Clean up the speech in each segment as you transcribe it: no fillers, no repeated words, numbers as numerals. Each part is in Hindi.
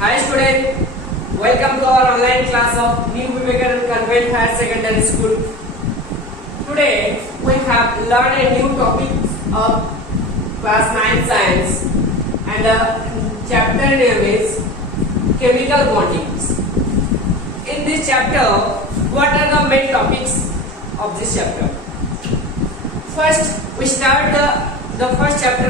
Hi student, welcome to our online class of New Vivekanand Convent Higher Secondary School. Today we have learned a new topic of class 9 science and the chapter name is chemical bondings. In this chapter, what are the main topics of this chapter? First, we start the first chapter,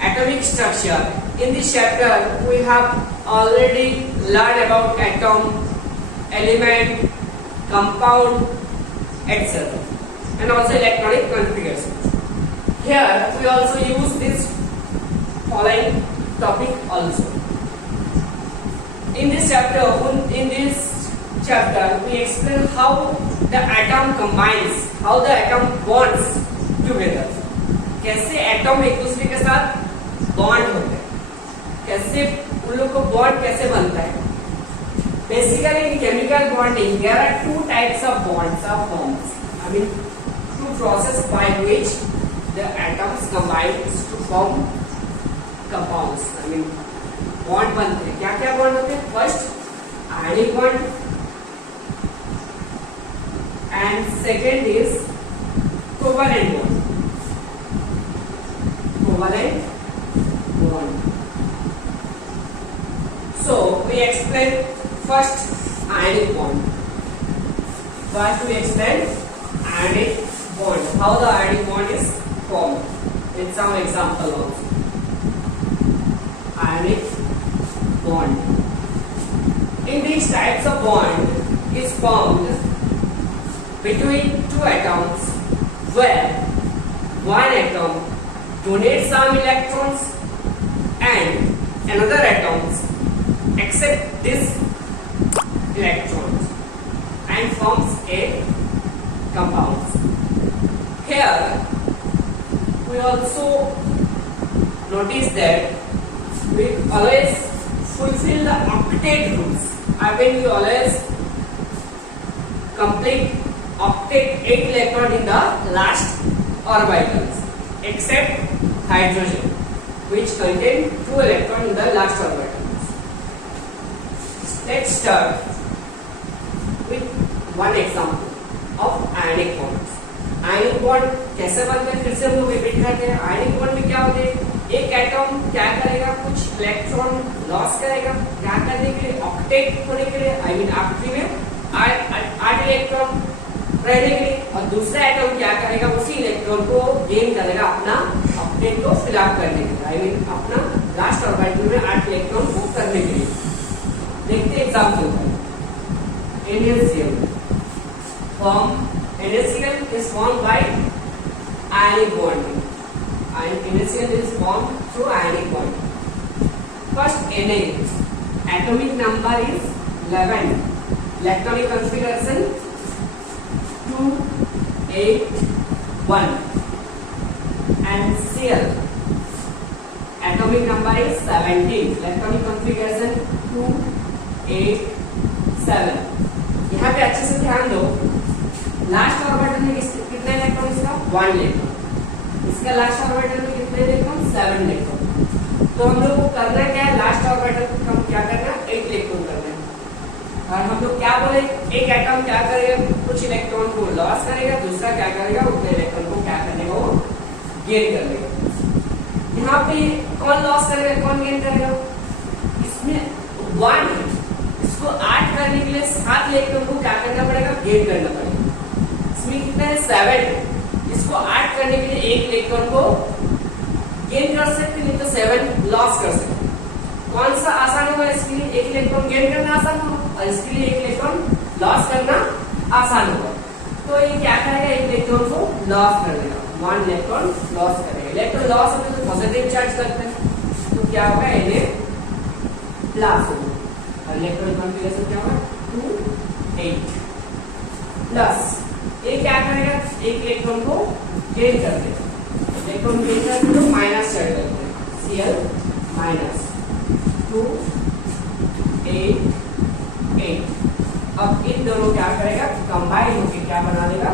atomic structure. In this chapter, we have already learned about atom, element, compound, etc. and also electronic configuration. Here, we also use this following topic also. In this chapter, we explain how the atom combines, how the atom bonds together. कैसे एटम एक दूसरे के साथ बॉन्ड होते हैं, कैसे उन लोग को बॉन्ड कैसे बनता है. Basically, in chemical bonding, there are two types of bonds or forms. Two processes by which the atoms combine to form compounds. Bond बनते हैं. क्या क्या बॉन्ड होते हैं? First, ionic bond, and second is covalent bond. Covalent bond. So we explain first ionic bond. First we explain ionic bond. How the ionic bond is formed. With some example also. Ionic bond. In these types of bond is formed between two atoms where one atom donates some electrons and another atoms accept this electrons and forms a compound. Here we also notice that we always fulfill the octet rules. We always complete octet 8 electron in the last orbitals except hydrogen which contain 2 electron in the last orbitals. Let's start with one example of ionic bonds. Ionic bond कैसे बनते हैं? फिर से हम लोग रिपीट करते हैं. ionic bond में क्या होते हैं? एक एटम क्या करेगा? कुछ इलेक्ट्रॉन लॉस करेगा. क्या करने के लिए? ऑक्टेट होने के लिए. आखिरी में 8 इलेक्ट्रॉन रहने के लिए. और दूसरा एटम क्या करेगा? उसी इलेक्ट्रॉन को गेन करेगा अपना ऑक्टेट को फिल अप करने के लिए. अपना लास्ट ऑर्बिटल में 8 इलेक्ट्रॉन को करने के लिए. देखते हैं एग्जांपल पर. NaCl NaCl is formed by ionic bonding. NaCl is formed through ionic bonding. First Na, atomic number is 11. Electronic configuration 2, 8, 1. And Cl, atomic number is 17. Electronic configuration 2, 8, 7. यहाँ पे अच्छे से ध्यान दो. लास्ट ऑर्बिटल में कितने इलेक्ट्रॉन? इसका 1 इलेक्ट्रॉन. इसका लास्ट ऑर्बिटल में कितने इलेक्ट्रॉन? 7 इलेक्ट्रॉन. तो हम लोग को करना क्या है? लास्ट ऑर्बिटल को हम क्या करना है? 8 इलेक्ट्रॉन करना है. और हम लोग क्या बोले? एक एटम क्या करेगा? कुछ इलेक्ट्रॉन को लॉस करेगा, दूसरा क्या करेगा? उतने इलेक्ट्रॉन को क्या करने को गेन कर लेगा. यहाँ पे कौन लॉस करेगा, कौन गेन करेगा? इसमें 1, इसको 8 करने के लिए 7 इलेक्ट्रॉन को क्या करना पड़ेगा? गेन करना पड़ेगा. इसमें कितना है? 7. इसको 8 करने के लिए 1 इलेक्ट्रॉन को गेन कर सकते, नहीं तो 7 लॉस कर सकते. कौन सा आसान होगा? इसके लिए 1 इलेक्ट्रॉन गेन करना आसान होगा और इसके लिए 1 इलेक्ट्रॉन लॉस करना आसान होगा. तो ये क्या करेगा? 1 इलेक्ट्रॉन को लॉस कर देगा. 1 इलेक्ट्रॉन लॉस करेगा. इलेक्ट्रॉन लॉस होते तो पॉजिटिव चार्ज करते हैं, तो क्या होगा? Na प्लस होगा. और इलेक्ट्रॉन कॉन्फ़िगरेशन क्या होगा? 2, 8 प्लस. ये क्या करेगा? 1 इलेक्ट्रॉन को गेन कर देगा. इलेक्ट्रॉन गेन करके तो माइनस साइड करते हैं. Cl minus 2, 8, 8. अब इन दोनों क्या करेगा? कंबाइन होकर क्या बना देगा?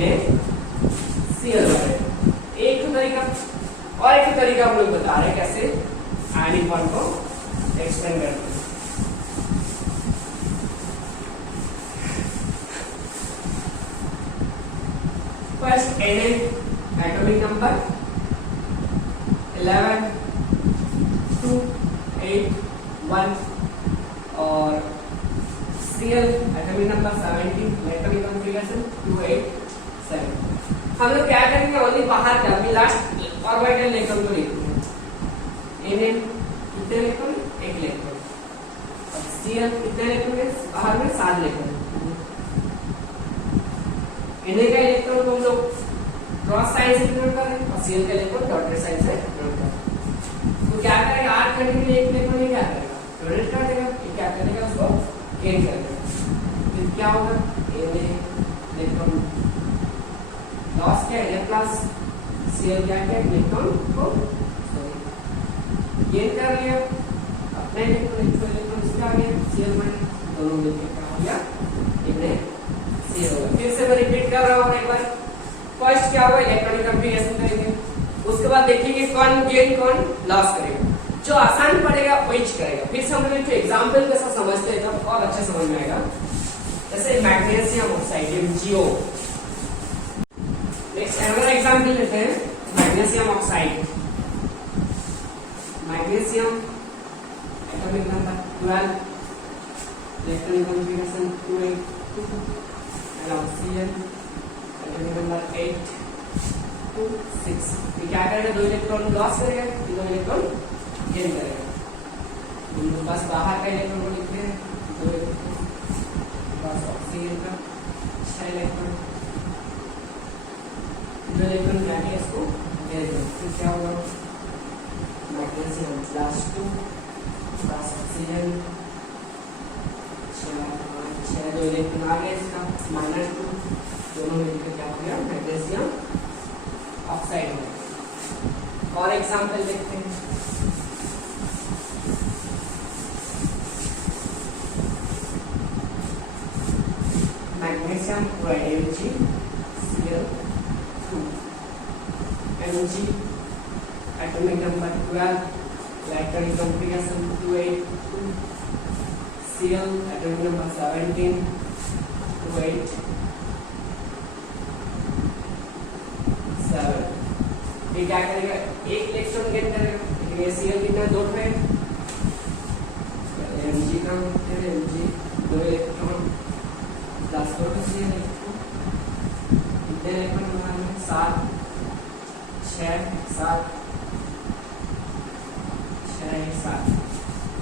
NaCl बनेगा. एक तरीका और एक तरीका हम लोग बता रहे हैं कैसे आयनिक बॉन्ड को एक्सपेंड करते हैं। फर्स्ट Na एटॉमिक नंबर 11 2 8 1 और Cl atomic number 17 atomic configuration 2 8 7। हम लोग क्या करेंगे, ओनली बाहर का भी लास्ट ऑर्बिटल इलेक्ट्रॉन को लिखेंगे। Na कितने इलेक्ट्रॉन, एक इलेक्ट्रॉन, और Cl कितने इलेक्ट्रॉन है, बाहर में 7 इलेक्ट्रॉन। Na का इलेक्ट्रॉन को हम लोग क्रॉस साइन से डिनोट कर रहे हैं और Cl का इलेक्ट्रॉन डॉटेड साइन से डिनोट कर रहे हैं। तो क्या करेगा, 8 करने के लिए एक इलेक्ट्रॉन क्या करेगा, डोनेट कर देगा। ये क्या करेगा, उसको गेन कर देगा। फिर क्या होगा, Na इलेक्ट्रॉन लॉस क्या है, प्लस Cl क्या है, इलेक्ट्रॉन को गेन कर लिया। अपने इलेक्ट्रॉन इसका आ गया, Cl माइनस दोनों मिलकर क्या हो गया, इतने Cl होगा। फिर से मैं रिपीट कर रहा हूं एक बार। फर्स्ट क्या होगा, इलेक्ट्रॉनिक कॉन्फ़िगरेशन करेंगे, उसके बाद देखेंगे कौन गेन कौन लॉस करेगा। जो आसान पड़ेगा वही करेगा। फिर से हम लोग एक एग्जांपल के साथ समझते हैं तब और अच्छा समझ में आएगा। जैसे मैग्नीशियम ऑक्साइड MgO। नेक्स्ट अगला एग्जांपल लेते हैं, magnesium oxide. Magnesium atomic number 12 electronic configuration 282 and Cl atomic number 8 2 6। ये क्या करेगा, 2 इलेक्ट्रॉन लॉस करेगा, 2 इलेक्ट्रॉन गेन करेगा। हम बस बाहर का इलेक्ट्रॉन को लिखते हैं, 2 इलेक्ट्रॉन बस ऑक्सीजन का 6 इलेक्ट्रॉन, 2 इलेक्ट्रॉन क्या है, इसको गेन करेगा। फिर क्या होगा, मैग्नीशियम +2 प्लस ऑक्सीजन 6 2 इलेक्ट्रॉन आ गया, इसका -2 दोनों मिलकर क्या हो गया, मैग्नीशियम ऑक्साइड हो गया। और एग्जांपल देखते हैं, magnesium chloride Mg2 Mg atomic number 12 electronic configuration 282 Cl atomic number 17 2 8 7। ये क्या करेगा, एक इलेक्ट्रॉन गेन करेगा। ये Cl कितना, 2 है, Mg का Mg 2 इलेक्ट्रॉन प्लस 2 Cl कितने इलेक्ट्रॉन बनाना है, 7 6 7 6 7।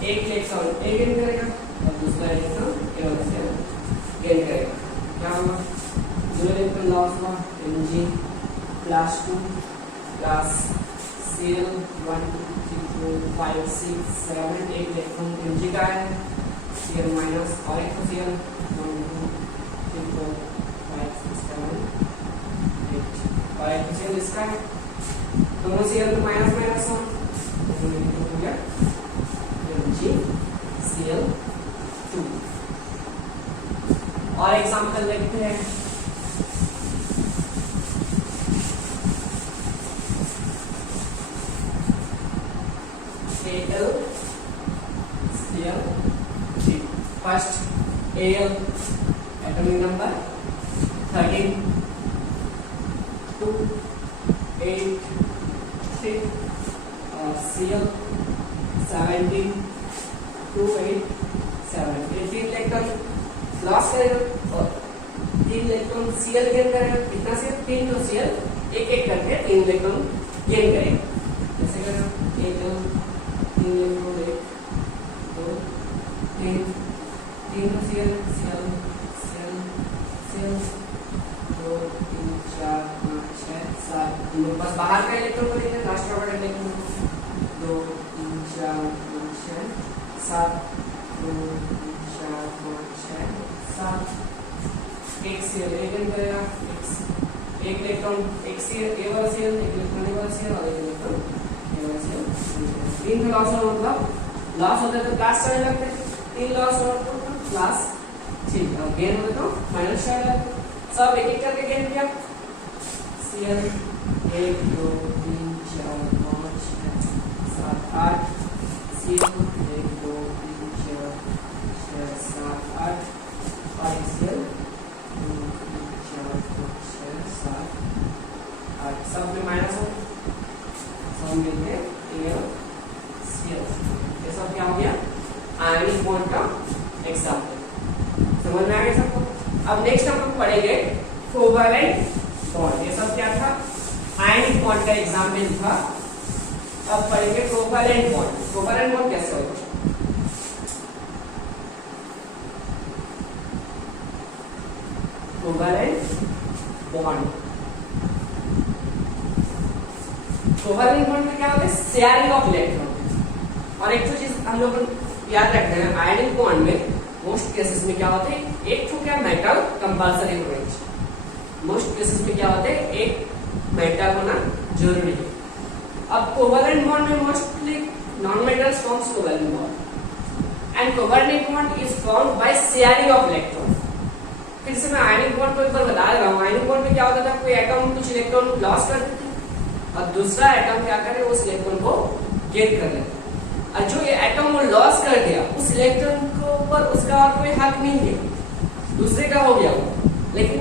एक इलेक्ट्रॉन ए गेन करेगा और दूसरा इलेक्ट्रॉन ए से गेन करेगा। क्या होगा, 2 इलेक्ट्रॉन लॉस हुआ, Mg +2 प्लस Cl 1 2 3 4 5 6 7 एक इलेक्ट्रॉन Mg का है, Cl माइनस और एक Cl 1 2 3 4 5 6 7 8 और एक Cl इसका है। दोनों Cl तो माइनस माइनस हो गया, Mg Cl2। और एग्जांपल देखते हैं, Al Cl3। First Al atomic number 13 2 8 3 और Cl 17 2 8 7। ये 3 इलेक्ट्रॉन लॉस करेगा और 3 इलेक्ट्रॉन Cl गेन करेगा। कितना Cl, 3 तो Cl एक एक करके 3 इलेक्ट्रॉन गेन करेगा। जैसे करेगा 1 2 3 इलेक्ट्रॉन 1 2 3 3 तो Cl Cl Cl Cl 2 3 4 5 6 7। बस बाहर का इलेक्ट्रॉन को लेते हैं, लास्ट ऑर्बिटल इलेक्ट्रॉन 2 3 4 5 6 7 2 3 4 5 6 7। एक Cl गेन करेगा, एक इलेक्ट्रॉन एक Cl ए वाला Cl, एक इलेक्ट्रॉन ए वाला Cl और एक इलेक्ट्रॉन ए वाला Cl। 3 का लॉस हो, मतलब लॉस होता है तो प्लस साइन लगते हैं, 3 लॉस हो तो प्लस 6 और गेन होता तो माइनस साइन लगते हैं। सब एक एक करके गेन किया, Cl 1 2 3 4 5 6 7 8 Cl 1 2 क्या हो गया आयनिक बॉन्ड का एग्जांपल। समझ में आ गया सबको? अब नेक्स्ट हम लोग पढ़ेंगे कोवैलेंट बॉन्ड। ये सब क्या था? आयनिक बॉन्ड का एग्जांपल था। अब पढ़ेंगे कोवैलेंट बॉन्ड। कोवैलेंट बॉन्ड कैसे होगा? कोवैलेंट बॉन्ड, कोवैलेंट बॉन्ड में क्या होता है? Sharing of electron. और एक तो चीज हम लोग याद रखते हैं, आयनिक बॉन्ड में मोस्ट केसेस में क्या होते हैं? एक तो क्या मेटल कंपल्सरी होना चाहिए। मोस्ट केसेस में क्या होते हैं? एक मेटल होना जरूरी है। अब कोवैलेंट बॉन्ड में mostly non metal forms covalent bond and covalent bond is formed by sharing of electron. फिर से मैं आयनिक बॉन्ड को एक बार बता रहा हूँ। आयनिक बॉन्ड में क्या होता था? कोई एटम कुछ इलेक्ट्रॉन लॉस कर देते और दूसरा एटम क्या करे? उस इलेक्ट्रॉन को गेन कर लेता। और जो ये एटम वो लॉस कर दिया, उस इलेक्ट्रॉन को ऊपर उसका और कोई हक नहीं है, दूसरे का हो गया। लेकिन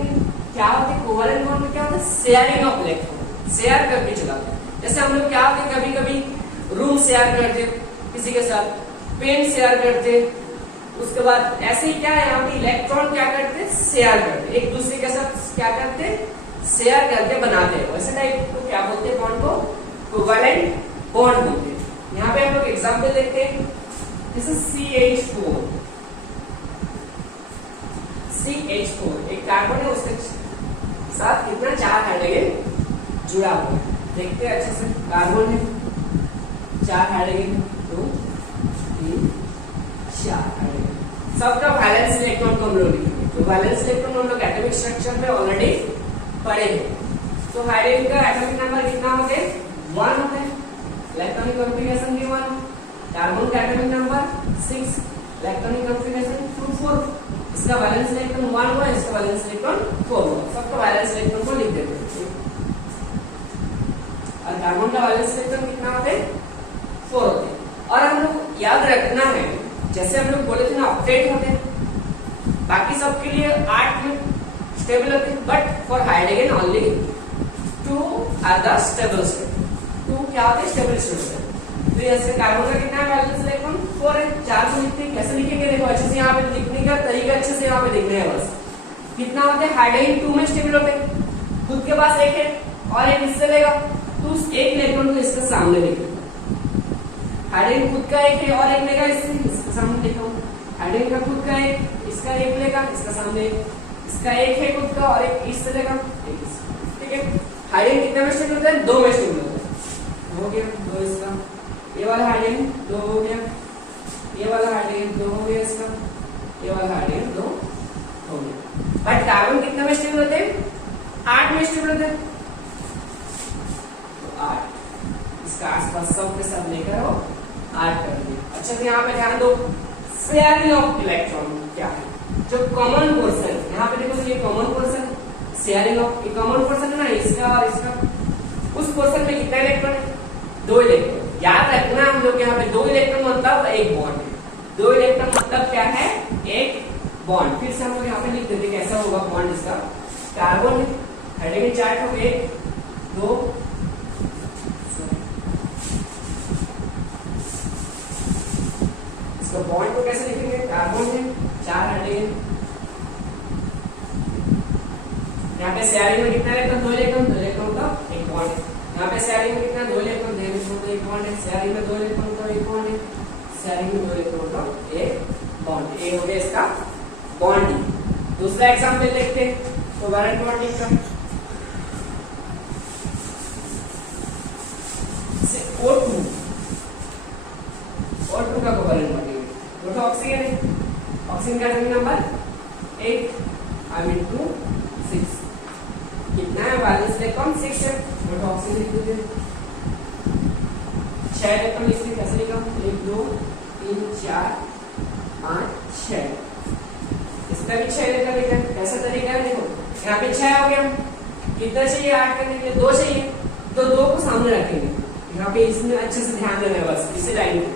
क्या होता है? कोवैलेंट बॉन्ड में क्या होता है? शेयरिंग ऑफ इलेक्ट्रॉन, शेयर करके चलाते हैं। जैसे हम लोग क्या होते हैं, कभी कभी रूम शेयर करते किसी के साथ, पेन शेयर करते, उसके बाद ऐसे ही क्या है यहाँ पे इलेक्ट्रॉन क्या करते हैं? शेयर करते, एक दूसरे के साथ क्या करते? शेयर करके बनाते हैं। वैसे टाइप को क्या बोलते हैं? बॉन्ड को कोवैलेंट बॉन्ड बोलते हैं। यहाँ पे हम लोग एग्जांपल देखते हैं। This is CH4। CH4 एक कार्बन है, उसके साथ कितना? 4 हाइड्रोजन जुड़ा हुआ है। देखते हैं अच्छे से। कार्बन है, 4 हाइड्रोजन, 2 3 4 हाइड्रोजन। सबका वैलेंस इलेक्ट्रॉन को हम लोग लिखेंगे। तो वैलेंस इलेक्ट्रॉन हम लोग एटॉमिक स्ट्रक्चर में ऑलरेडी पढ़े हैं। तो हाइड्रोजन का एटॉमिक नंबर कितना होते हैं? 1 होते हैं। इलेक्ट्रॉनिक कॉन्फ़िगरेशन भी 1। कार्बन का एटॉमिक नंबर 6, इलेक्ट्रॉनिक कॉन्फ़िगरेशन 2 4। इसका वैलेंस इलेक्ट्रॉन 1 हुआ, इसका वैलेंस इलेक्ट्रॉन 4 हुआ। सबका वैलेंस इलेक्ट्रॉन को लिख देते हैं। और कार्बन का वैलेंस इलेक्ट्रॉन कितना होते हैं? 4 होते हैं। और हम लोग याद रखना है, जैसे हम लोग बोले थे ना ऑक्टेट होते हैं, बाकी सबके लिए 8 में स्टेबल होते हैं, but for hydrogen only 2 are the stable state. 2 क्या होते हैं? स्टेबल स्टेट होते हैं। तो जैसे कार्बन का कितना है वैलेंस इलेक्ट्रॉन? 4 है। 4 को लिखते हैं, कैसे लिखेंगे? देखो अच्छे से यहाँ पे लिखने का तरीका अच्छे से यहाँ पे देखना है बस। कितना होते हैं? हाइड्रोजन 2 में स्टेबल होते हैं, खुद के पास एक है और एक इससे लेगा, तो उस एक इलेक्ट्रॉन को इसके सामने लिखेगा। हाइड्रोजन खुद का एक है और एक लेगा, इसके सामने लिखा हूँ। हाइड्रोजन का खुद का एक, इसका एक लेगा, इसका सामने इसका एक है खुद का और एक इससे लेगा, एक इससे। ठीक है? हाइड्रोजन कितने में स्टेबल होता है? 2 में स्टेबल होता है। हो गया 2 इसका। ये वाला हाइड्रोजन 2 हो गया, ये वाला हाइड्रोजन 2 हो गया इसका, ये वाला हाइड्रोजन 2 हो गया। बट कार्बन कितने में स्टेबल होते हैं? 8 में स्टेबल होते हैं। तो 8 इसका आसपास सब के सब लेकर हो 8 कर दिया। अच्छा तो यहाँ पे ध्यान दो, शेयरिंग ऑफ इलेक्ट्रॉन क्या है? जो कॉमन पोर्शन, यहाँ पे देखो ये common portion, sharing of common portion है ना, इसका और इसका, उस पोर्शन में कितना इलेक्ट्रॉन है? 2 इलेक्ट्रॉन। याद रखना हम लोग यहाँ पे 2 इलेक्ट्रॉन मतलब एक बॉन्ड है। 2 इलेक्ट्रॉन मतलब क्या है? एक बॉन्ड। फिर से हम लोग यहाँ पे लिख देते कैसा होगा बॉन्ड इसका। कार्बन है, हाइड्रोजन 4 हो, 1 2 इसका बॉन्ड को कैसे लिखेंगे? कार्बन है, 4 हाइड्रोजन, यहाँ पे शेयरिंग में कितना इलेक्ट्रॉन? 2 इलेक्ट्रॉन, 2 इलेक्ट्रॉन का एक बॉन्ड है। यहाँ पे शेयरिंग में कितना? 2 इलेक्ट्रॉन, 2 इलेक्ट्रॉन का एक बॉन्ड है। शेयरिंग में 2 इलेक्ट्रॉन का एक बॉन्ड है, शेयरिंग में 2 इलेक्ट्रॉन का एक बॉन्ड। ये हो गया इसका बॉन्डिंग। दूसरा एग्जांपल देखते हैं कोवैलेंट बॉन्डिंग का। O2 O2 का कोवैलेंट बॉन्डिंग है। वो तो ऑक्सीजन है, ऑक्सीजन का एटॉमिक नंबर 8, I mean 2 6। कितना है? वैलेंस इलेक्ट्रॉन 6 है। वो तो ऑक्सीजन लिख देते हैं। 6 इलेक्ट्रॉन लिखते हैं, कैसे लिखा? 1 2 3 4 5 6। इसका भी 6 इलेक्ट्रॉन लिखा है। कैसा तरीका है? देखो यहाँ पे 6 हो गया, कितना चाहिए? 8 करने के लिए 2 चाहिए, तो 2 को सामने रखेंगे। यहाँ पे इसमें अच्छे से ध्यान देना है बस, इसी लाइन में।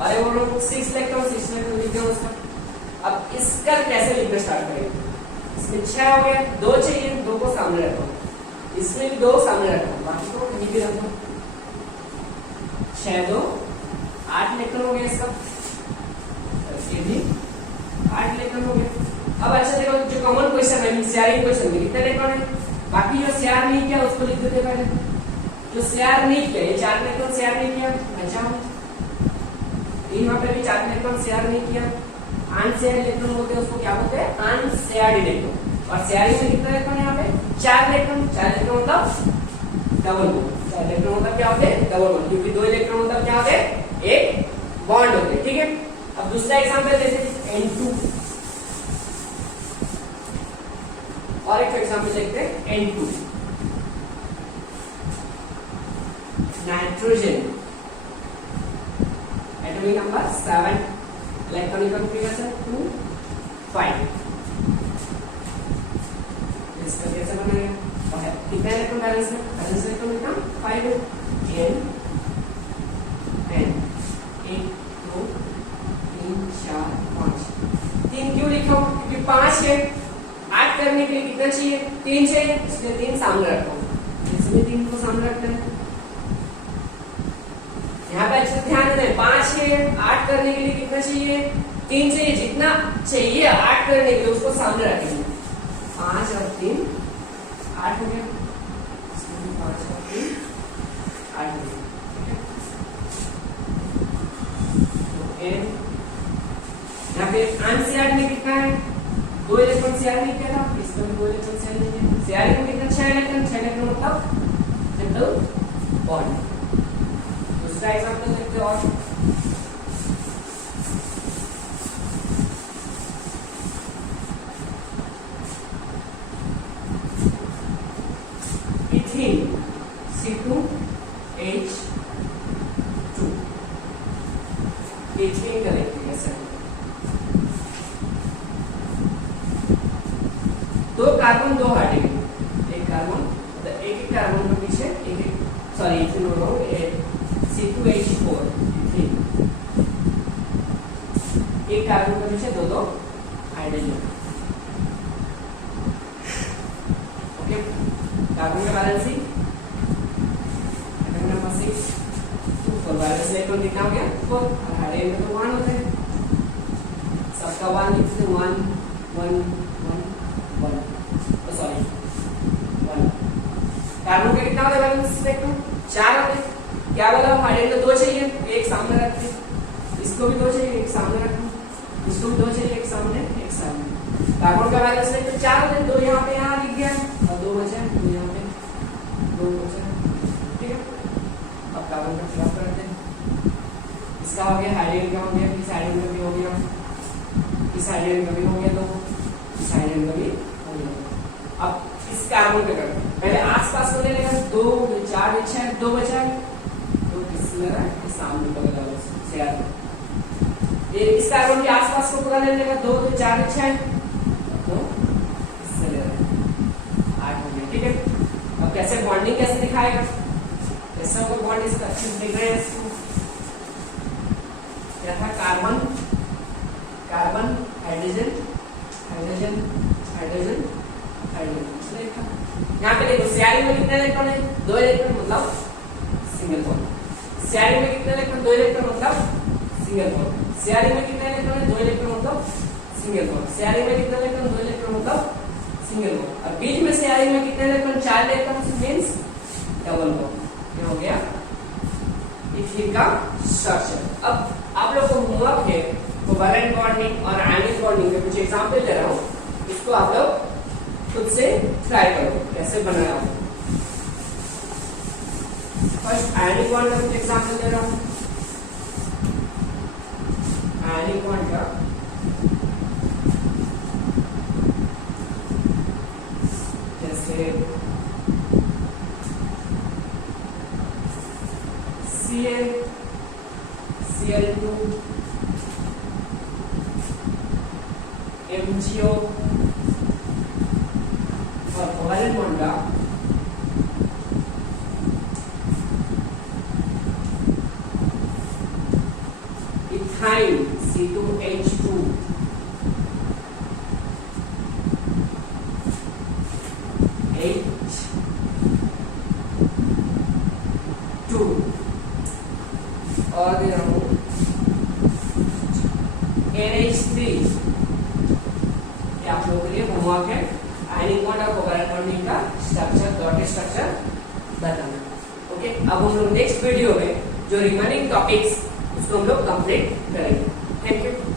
अरे वो लोग 6 इलेक्ट्रॉन लिख दिया उसका। अब इसका कैसे लिखना स्टार्ट करेंगे? इसमें 6 हो गया, 2 चाहिए, 2 को सामने रखो, इसमें भी 2 सामने रखो, बाकी को कहीं भी रखो। 6 2 8 इलेक्ट्रॉन हो गया इसका। इलेक्ट्रॉन हो गया। अब अच्छा देखो जो कॉमन क्वेश्चन है शेयरिंग क्वेश्चन में कितने इलेक्ट्रॉन है, बाकी जो शेयर नहीं किया उसको लिख देते पहले। जो शेयर नहीं किया ये 4 इलेक्ट्रॉन शेयर नहीं किया बचाओ, यहाँ पे भी 4 इलेक्ट्रॉन शेयर नहीं किया, अनशेयर्ड इलेक्ट्रॉन बोलते हैं उसको, क्या बोलते हैं अनशेयर्ड इलेक्ट्रॉन। और शेयरिंग में कितने इलेक्ट्रॉन यहाँ पे 4 इलेक्ट्रॉन, 4 इलेक्ट्रॉन मतलब डबल बॉन्ड, 4 इलेक्ट्रॉन मतलब क्या होते हैं डबल बॉन्ड, क्योंकि 2 इलेक्ट्रॉन मतलब क्या होते हैं एक बॉन्ड होते हैं, ठीक है। अब दूसरा एग्जांपल लेते हैं N2, और एक एग्जांपल देखते हैं N2 nitrogen, atomic number 7, electronic configuration 2 5। इसका कैसे बनाएंगे, और कितने इलेक्ट्रॉन बैलेंस है, बैलेंस इलेक्ट्रॉन कितना 5 है, N 1 2 3 4 5। 3 क्यों लिखा हूं, क्योंकि 5 है, 8 करने के लिए कितना चाहिए 3 चाहिए, इसलिए 3 सामने रखता हूं, इसमें 3 को सामने रखते हैं। यहाँ पे अच्छे ध्यान दें, 5 है, 8 करने के लिए कितना चाहिए 3 चाहिए, जितना चाहिए 8 करने के लिए उसको सामने रखेंगे। 5 और 3 8 हो गया, 5 और 3 8 हो गया, ठीक है। यहाँ पे अनशेयर्ड में कितना है 2 इलेक्ट्रॉन शेयर नहीं किया था, इसमें 2 इलेक्ट्रॉन शेयर नहीं किया, शेयरिंग में कितना 6 इलेक्ट्रॉन, 6 इलेक्ट्रॉन मतलब ट्रिपल बॉन्ड। दूसरा एग्जांपल देखते हैं और इथीन C2H2, इथीन का देखते हैं सर, 2 कार्बन 2 हाइड्रोजन, एक कार्बन मतलब एक कार्बन के पीछे एक सॉरी इथीन हो रहा हूं C2H4 इथीन, एक कार्बन के पीछे 2 हाइड्रोजन, ओके। कार्बन का बैलेंस नंबर 6 4 बैलेंस इलेक्ट्रॉन कितना हो गया 4, और हाइड्रोजन में तो 1 होते हैं, सबका 1 लिखते हैं 1 1 1 1, सॉरी 1। कार्बन का कितना होता है बैलेंस इलेक्ट्रॉन 4 होते हैं, क्या बोला हाइड्रोजन में 2 चाहिए, एक सामने रखते हैं, इसको भी 2 चाहिए एक सामने रखते, इसको भी 2 चाहिए एक सामने एक सामने। कार्बन का बैलेंस इलेक्ट्रॉन 4 होते हैं, 2 यहाँ पे यहाँ लिख गया और 2 बचा है, 2 यहाँ पे 2 बचा है, ठीक है। अब कार्बन का फिलअप करते हैं, इसका हो गया हाइड्रोजन का हो गया, इस हाइड्रोजन का भी हो गया, इस हाइड्रोजन का भी हो गया, 2 इस हाइड्रोजन का भी हो गया। अब इस कार्बन पे करते हैं, पहले आसपास को ले लेगा, 2 4 बचा है, 2 बचा है, 2 किससे लगा है सामने को लगा से यार, ये इस कार्बन के आसपास को पूरा ले लेगा, 2 2 4 बचा है, तो इससे ले रहा है 8 हो गया, ठीक है। अब कैसे बॉन्डिंग कैसे दिखाएगा, ऐसा को बॉन्ड इसका अच्छे से दिख रहे हैं, इसको क्या था carbon carbon hydrogen hydrogen hydrogen hydrogen, यहाँ पे देखो शेयरिंग में कितने इलेक्ट्रॉन है 2 इलेक्ट्रॉन मतलब सिंगल बॉन्ड, शेयरिंग में कितने इलेक्ट्रॉन 2 इलेक्ट्रॉन मतलब सिंगल बॉन्ड, शेयरिंग में कितने इलेक्ट्रॉन है 2 इलेक्ट्रॉन मतलब सिंगल बॉन्ड, शेयरिंग में कितने इलेक्ट्रॉन 2 इलेक्ट्रॉन मतलब सिंगल बॉन्ड, और बीच में शेयरिंग में कितने electron 4 electron means double bond, ये हो गया इथीन का स्ट्रक्चर। अब आप लोग को होमवर्क है कोवैलेंट बॉन्डिंग और आयनिक बॉन्डिंग के कुछ एग्जांपल दे रहा हूं, इसको आप लोग खुद से ट्राई करो कैसे बनाया हो। फर्स्ट आयनिक बॉन्ड का कुछ एग्जांपल दे रहा हूं, आयनिक बॉन्ड का जैसे Cl Cl2 MgO और कोवैलेंट बॉन्ड का इथाइन C2H2 H2 और दे रहा हूं NH3 ये आप लोगों के लिए होमवर्क है। आयनिक बॉन्ड और कोवैलेंट बॉन्डिंग का स्ट्रक्चर, डॉटेड स्ट्रक्चर बताना। ओके, अब हम लोग नेक्स्ट वीडियो में जो रिमेनिंग टॉपिक्स उसको हम लोग कंप्लीट करेंगे। Thank you.